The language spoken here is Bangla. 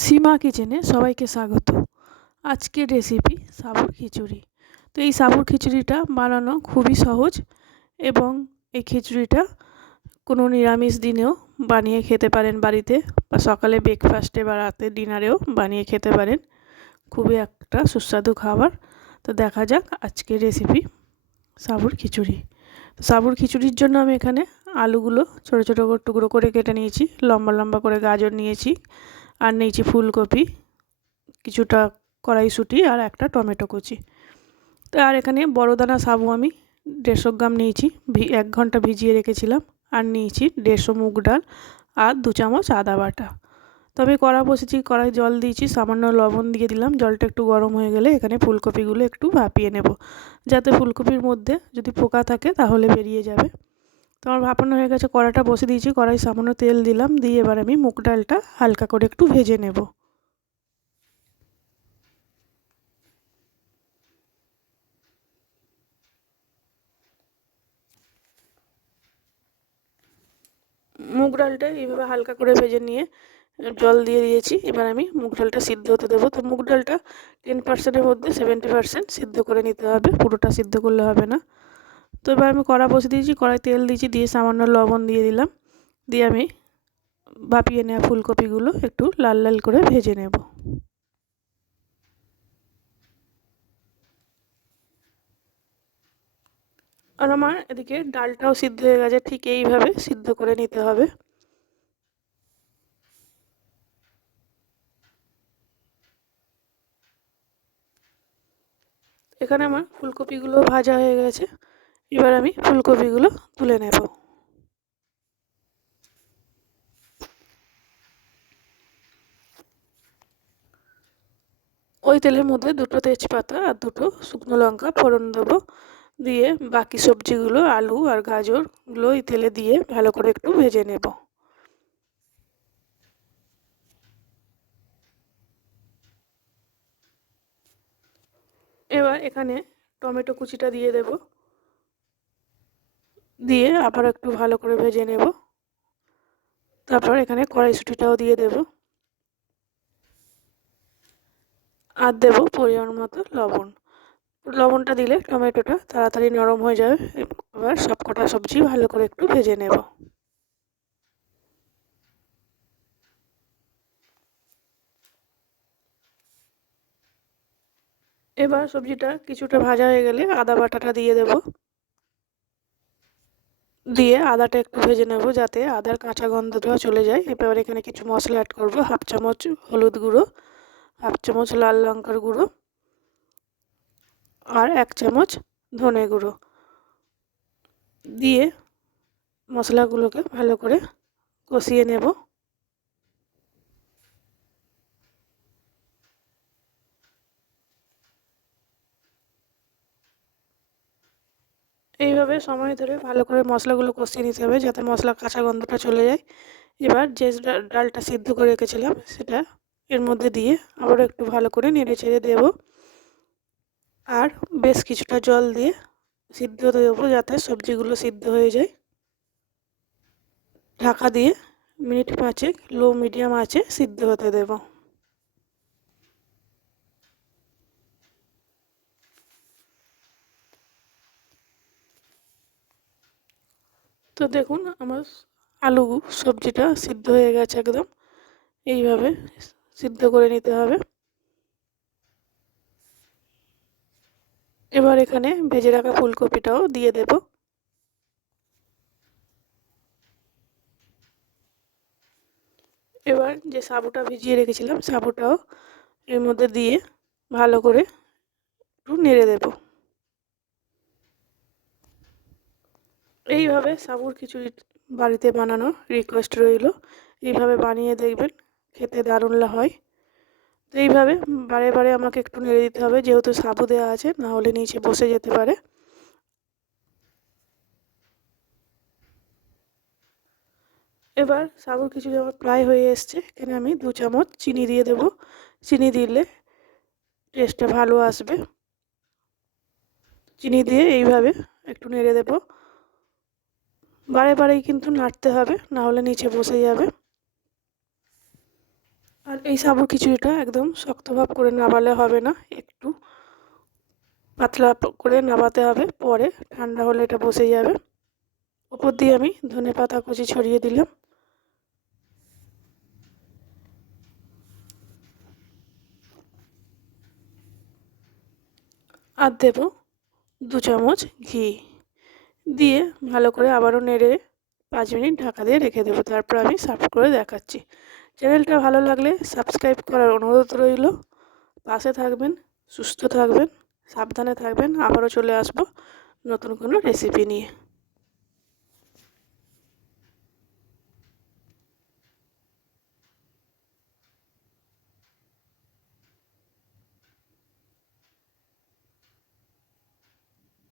সীমা কিচেনে সবাইকে স্বাগত। আজকের রেসিপি সাবুর খিচুড়ি। তো এই সাবুর খিচুড়িটা বানানো খুবই সহজ এবং এই খিচুড়িটা কোনো নিরামিষ দিনেও বানিয়ে খেতে পারেন বাড়িতে বা সকালে ব্রেকফাস্টে বা রাতে ডিনারেও বানিয়ে খেতে পারেন। খুবই একটা সুস্বাদু খাবার। তো দেখা যাক আজকের রেসিপি সাবুর খিচুড়ি। সাবুর খিচুড়ির জন্য আমি এখানে আলুগুলো ছোটো ছোটো টুকরো করে কেটে নিয়েছি, লম্বা লম্বা করে গাজর নিয়েছি আর নিয়েছি ফুলকপি, কিছুটা কড়াইশুঁটি আর একটা টমেটো কুচি। তো আর এখানে বড় দানা সাবু আমি দেড়শো গ্রাম নিয়েছি এক ঘণ্টা ভিজিয়ে রেখেছিলাম আর নিয়েছি দেড়শো মুগ ডাল আর দু চামচ আদা বাটা। তবে কড়া বসেছি, কড়াই জল দিয়েছি, সামান্য লবণ দিয়ে দিলাম, জলটা একটু গরম হয়ে গেলে এখানে ফুলকপিগুলো একটু ভাপিয়ে নেব। যাতে ফুলকপির মধ্যে যদি পোকা থাকে তাহলে বেরিয়ে যাবে। তো আমার ভাপানো হয়ে গেছে, কড়াটা বসে দিয়েছি, কড়াই সামান্য তেল দিলাম, দিয়ে এবার আমি মুগ ডালটা হালকা করে একটু ভেজে নেব। মুগ ডালটা এইভাবে হালকা করে ভেজে নিয়ে জল দিয়ে দিয়েছি, এবার আমি মুগ ডালটা সিদ্ধ হতে দেবো। তো মুগ ডালটা টেন পার্সেন্টের মধ্যে, সেভেন্টি পার্সেন্ট সিদ্ধ করে নিতে হবে, পুরোটা সিদ্ধ করলে হবে না। তো এবার আমি কড়া বসে দিয়েছি কড়াই তেল দিয়েছি, দিয়ে সামান্য লবণ দিয়ে দিলাম। দিয়ে আমি ভাপিয়ে নেওয়া ফুলকপিগুলো একটু লাল লাল করে ভেজে নেব। আর আমার এদিকে ডালটাও সিদ্ধ হয়ে গেছে, ঠিক এইভাবে সিদ্ধ করে নিতে হবে। এখানে আমার ফুলকপিগুলো ভাজা হয়ে গেছে। এবার আমি ফুলকপিগুলো তুলে নেব। ওই তেলের মধ্যে দুটো তেজপাতা আর দুটো শুকনো লঙ্কা ফোড়ন দেবো। দিয়ে বাকি সবজিগুলো, আলু আর গাজরগুলো ওই তেলে দিয়ে ভালো করে একটু ভেজে নেব। এবার এখানে টমেটো কুচিটা দিয়ে দেব। দিয়ে আবার একটু ভালো করে ভেজে নেব। তারপর এখানে কড়াইশুটিটাও দিয়ে দেব। আর দেব পরিমাণ মতো লবণ। লবণটা দিলে টমেটোটা তাড়াতাড়ি নরম হয়ে যাবে। এবার সব কটা সবজি ভালো করে একটু ভেজে নেব। এবার সবজিটা কিছুটা ভাজা হয়ে গেলে আদা বাটাটা দিয়ে দেব। দিয়ে আদাটা একটু ভেজে নেব যাতে আদার কাঁচা গন্ধটা চলে যায়। এবার এখানে কিছু মশলা অ্যাড করব, হাফ চামচ হলুদ গুঁড়ো, হাফ চামচ লাল লঙ্কার গুঁড়ো আর এক চামচ ধনে গুঁড়ো। দিয়ে মশলাগুলোকে ভালো করে কষিয়ে নেব। এইভাবে সময় ধরে ভালো করে মশলাগুলো কষিয়ে নিতে হবে যাতে মশলা কাঁচা গন্ধটা চলে যায়। এবার যে ডালটা সিদ্ধ করে রেখেছিলাম, সেটা এর মধ্যে দিয়ে আবার একটু ভালো করে নেড়ে ছেড়ে দেবো। আর বেশ কিছুটা জল দিয়ে সিদ্ধ দেবো যাতে সবজিগুলো সিদ্ধ হয়ে যায়। ঢাকা দিয়ে মিনিট পাঁচেক লো মিডিয়াম আছে সিদ্ধ হতে দেব। তো দেখুন, আমার আলু সবজিটা সিদ্ধ হয়ে গেছে একদম। এইভাবে সিদ্ধ করে নিতে হবে। এবার এখানে ভেজে রাখা ফুলকপিটাও দিয়ে দেব। এবার যে সাবুটা ভিজিয়ে রেখেছিলাম, সাবুটাও এর মধ্যে দিয়ে ভালো করে একটু নেড়ে দেব। এইভাবে সাবুর খিচুড়ি বাড়িতে বানানো রিকোয়েস্ট রইল। এইভাবে বানিয়ে দেখবেন, খেতে দারুণ হয়। তো এইভাবে বারে বারে আমাকে একটু নেড়ে দিতে হবে, যেহেতু সাবু দেওয়া আছে, না হলে নিচে বসে যেতে পারে। এবার সাবুর কিছু আমার প্রায় হয়ে এসছে, এখানে আমি দু চামচ চিনি দিয়ে দেব। চিনি দিলে টেস্টটা ভালো আসবে। চিনি দিয়ে এইভাবে একটু নেড়ে দেব। বারে বারেই কিন্তু নাড়তে হবে, না হলে নিচে বসে যাবে। আর এই সাবুর খিচুড়িটা একদম শক্তভাব করে নাবালে হবে না, একটু পাতলা করে নাবাতে হবে, পরে ঠান্ডা হলে এটা বসে যাবে। ওপর দিয়ে আমি ধনে পাতা কুচি ছড়িয়ে দিলাম। আর দেব দু চামচ ঘি। দিয়ে ভালো করে আবারও নেড়ে পাঁচ মিনিট ঢাকা দিয়ে রেখে দেবো। তারপর আমি সার্ভ করে দেখাচ্ছি। চ্যানেলটা ভালো লাগলে সাবস্ক্রাইব করার অনুরোধ রইল। পাশে থাকবেন, সুস্থ থাকবেন, সাবধানে থাকবেন। আবারও চলে আসব নতুন কোনো রেসিপি নিয়ে।